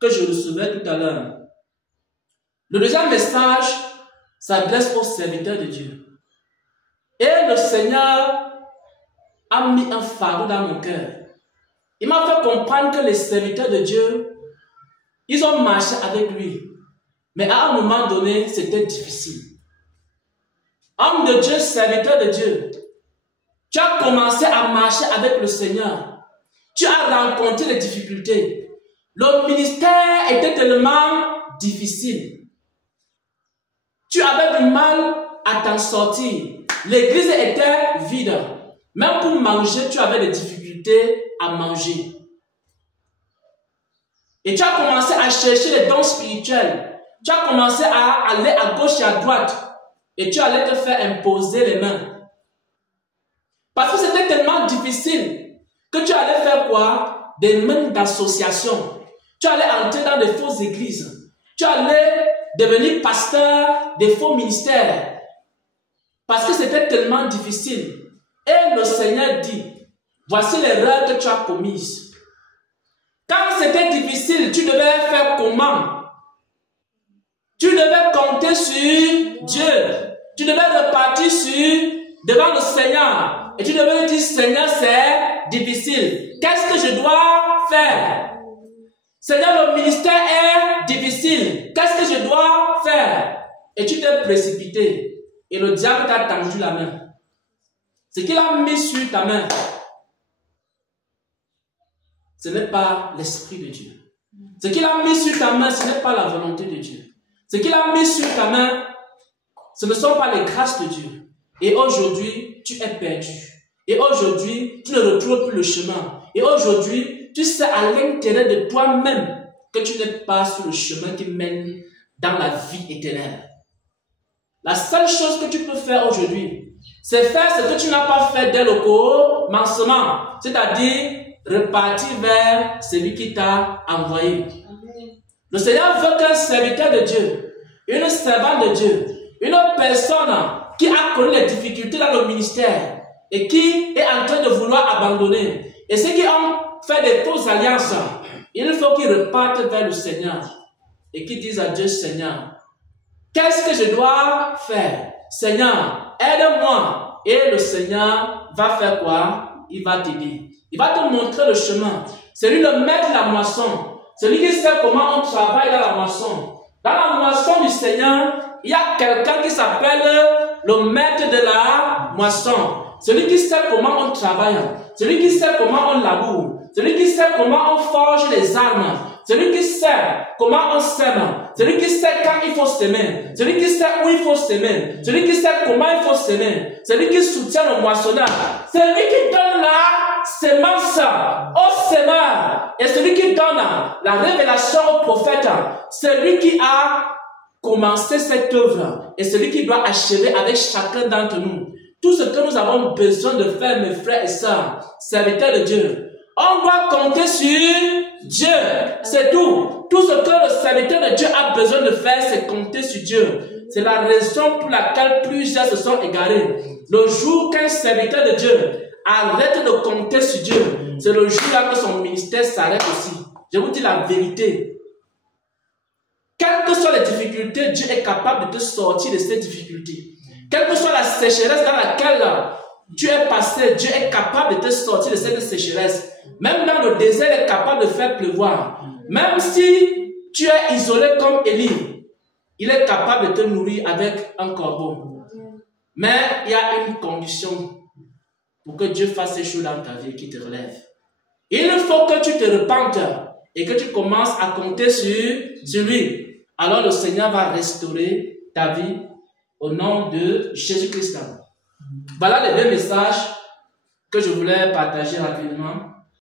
que je recevais tout à l'heure. Le deuxième message s'adresse aux serviteurs de Dieu. Et le Seigneur a mis un fardeau dans mon cœur. Il m'a fait comprendre que les serviteurs de Dieu, ils ont marché avec lui. Mais à un moment donné, c'était difficile. Homme de Dieu, serviteur de Dieu, tu as commencé à marcher avec le Seigneur. Tu as rencontré des difficultés. Le ministère était tellement difficile. Tu avais du mal à t'en sortir. L'église était vide. Même pour manger, tu avais des difficultés à manger. Et tu as commencé à chercher les dons spirituels. Tu as commencé à aller à gauche et à droite. Et tu allais te faire imposer les mains. Parce que c'était tellement difficile que tu allais faire quoi? Des mains d'association. Tu allais entrer dans des fausses églises. Tu allais devenir pasteur des faux ministères. Parce que c'était tellement difficile. Et le Seigneur dit, voici l'erreur que tu as commise. Quand c'était difficile, tu devais faire comment? Tu devais compter sur Dieu. Tu devais repartir devant le Seigneur. Et tu devais dire, Seigneur, c'est difficile. Qu'est-ce que je dois faire? Seigneur, le ministère est difficile. Qu'est-ce que je dois faire? Et tu t'es précipité. Et le diable t'a tendu la main. Ce qu'il a mis sur ta main, ce n'est pas l'Esprit de Dieu. Ce qu'il a mis sur ta main, ce n'est pas la volonté de Dieu. Ce qu'il a mis sur ta main, ce ne sont pas les grâces de Dieu. Et aujourd'hui, tu es perdu. Et aujourd'hui, tu ne retrouves plus le chemin. Et aujourd'hui, tu sais à l'intérieur de toi-même que tu n'es pas sur le chemin qui mène dans la vie éternelle. La seule chose que tu peux faire aujourd'hui, c'est faire ce que tu n'as pas fait dès le commencement. C'est-à-dire, repartir vers celui qui t'a envoyé. Le Seigneur veut qu'un serviteur de Dieu, une servante de Dieu, une personne qui a connu les difficultés dans le ministère et qui est en train de vouloir abandonner. Et ceux qui ont fait des fausses alliances, il faut qu'ils repartent vers le Seigneur et qu'ils disent à Dieu, Seigneur, qu'est-ce que je dois faire? Seigneur, aide-moi. Et le Seigneur va faire quoi? Il va t'aider. Il va te montrer le chemin. C'est lui le maître de la moisson. Celui qui sait comment on travaille dans la moisson. Dans la moisson du Seigneur, il y a quelqu'un qui s'appelle le maître de la moisson. Celui qui sait comment on travaille. Celui qui sait comment on laboure. Celui qui sait comment on forge les armes. Celui qui sait comment on sème. Celui qui sait quand il faut s'aimer. Celui qui sait où il faut s'aimer. Celui qui sait comment il faut s'aimer. Celui qui soutient le moissonneur. Celui qui donne la sémence au semeur. Et celui qui donne la révélation au prophète. Celui qui a commencé cette œuvre. Et celui qui doit achever avec chacun d'entre nous. Tout ce que nous avons besoin de faire, mes frères et sœurs, serviteurs de Dieu. On doit compter sur Dieu. C'est tout. Tout ce que le serviteur de Dieu a besoin de faire, c'est compter sur Dieu. C'est la raison pour laquelle plusieurs se sont égarés. Le jour qu'un serviteur de Dieu arrête de compter sur Dieu, c'est le jour-là que son ministère s'arrête aussi. Je vous dis la vérité. Quelles que soient les difficultés, Dieu est capable de te sortir de ces difficultés. Quelle que soit la sécheresse dans laquelle tu es passé, Dieu est capable de te sortir de cette sécheresse. Même dans le désert, il est capable de faire pleuvoir. Même si tu es isolé comme Élie, il est capable de te nourrir avec un corbeau. Mais il y a une condition pour que Dieu fasse ces choses dans ta vie qui te relève. Il faut que tu te repentes et que tu commences à compter sur lui. Alors le Seigneur va restaurer ta vie au nom de Jésus-Christ. Voilà les deux messages que je voulais partager rapidement.